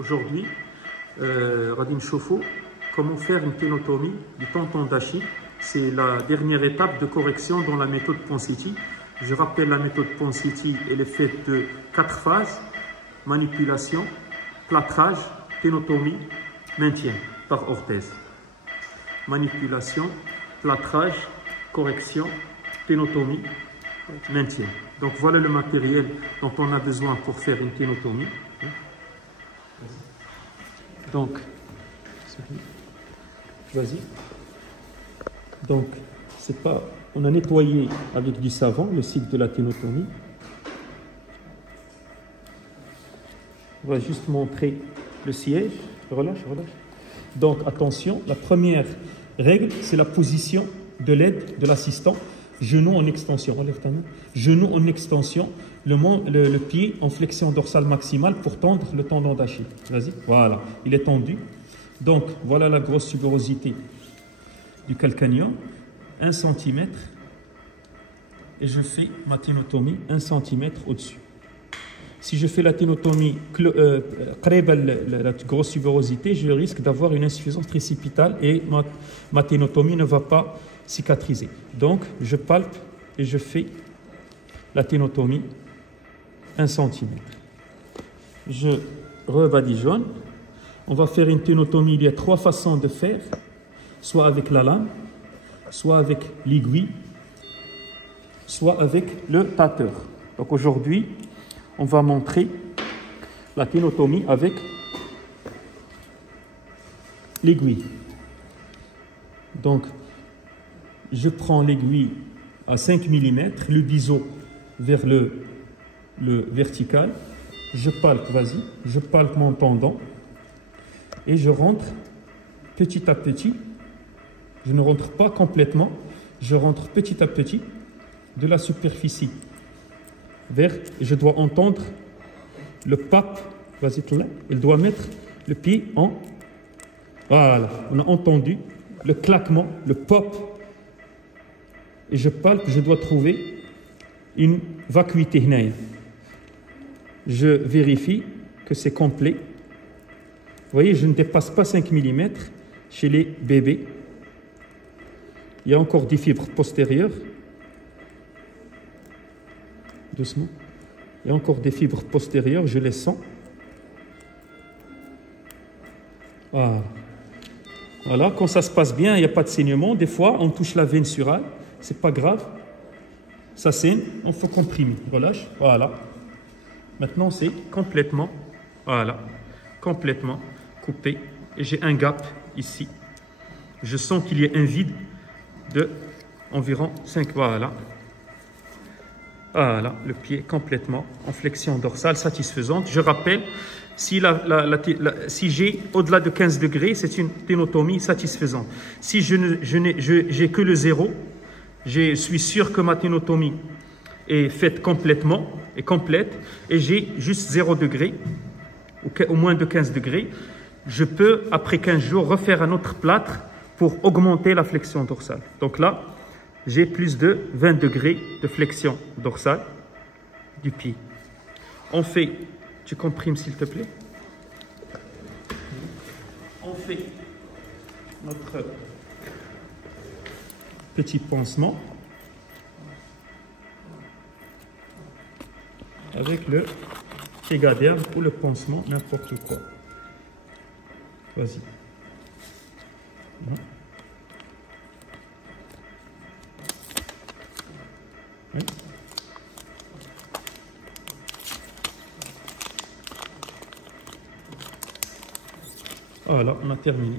Aujourd'hui, Radin Chofo, comment faire une ténotomie du tendon d'Achille. C'est la dernière étape de correction dans la méthode Ponseti. Je rappelle, la méthode Ponseti, elle est faite de 4 phases: manipulation, plâtrage, ténotomie, maintien par orthèse. Manipulation, plâtrage, correction, ténotomie, maintien. Donc voilà le matériel dont on a besoin pour faire une ténotomie. Donc, vas-y. Donc, c'est pas, on a nettoyé avec du savon le site de la ténotomie. On va juste montrer le siège. Relâche, relâche. Donc, attention, la première règle, c'est la position de l'aide de l'assistant. Genou en extension. Relève ta main. Genou en extension. Le pied en flexion dorsale maximale pour tendre le tendon d'Achille. Vas-y. Voilà. Il est tendu. Donc, voilà la grosse tuberosité du calcanéum. 1 cm. Et je fais ma ténotomie 1 cm au-dessus. Si je fais la ténotomie la grosse tuberosité, je risque d'avoir une insuffisance tricipitale et ma ténotomie ne va pas cicatriser. Donc, je palpe et je fais la ténotomie 1 cm. Je rebadigeonne. On va faire une ténotomie. Il y a 3 façons de faire, soit avec la lame, soit avec l'aiguille, soit avec le tâteur. Donc aujourd'hui, on va montrer la ténotomie avec l'aiguille. Donc, je prends l'aiguille à 5 mm, le biseau vers le vertical. Je palpe, vas-y, je palpe mon tendon et je rentre petit à petit. Je ne rentre pas complètement, je rentre petit à petit de la superficie vers, je dois entendre le pape, vas-y, il doit mettre le pied en, voilà, on a entendu le claquement, le pop, et je palpe, je dois trouver une vacuité. Je vérifie que c'est complet. Vous voyez, je ne dépasse pas 5 mm chez les bébés. Il y a encore des fibres postérieures. Doucement. Il y a encore des fibres postérieures, je les sens. Voilà. Voilà, quand ça se passe bien, il n'y a pas de saignement. Des fois, on touche la veine surale, c'est pas grave. Ça saigne, on faut comprimer. Relâche, voilà. Maintenant, c'est complètement, voilà, complètement coupé. Et j'ai un gap ici. Je sens qu'il y a un vide de environ 5, voilà. Voilà, le pied complètement en flexion dorsale satisfaisante. Je rappelle, si j'ai au-delà de 15 degrés, c'est une ténotomie satisfaisante. Si j'ai que le 0, je suis sûr que ma ténotomie est faite complètement, est complète, et j'ai juste 0 degré, ou moins de 15 degrés, je peux, après 15 jours, refaire un autre plâtre pour augmenter la flexion dorsale. Donc là, j'ai plus de 20 degrés de flexion dorsale du pied. On fait, tu comprimes s'il te plaît. On fait notre petit pansement avec le Tegaderm ou le pansement, n'importe quoi. Vas-y. Oui. Voilà, on a terminé.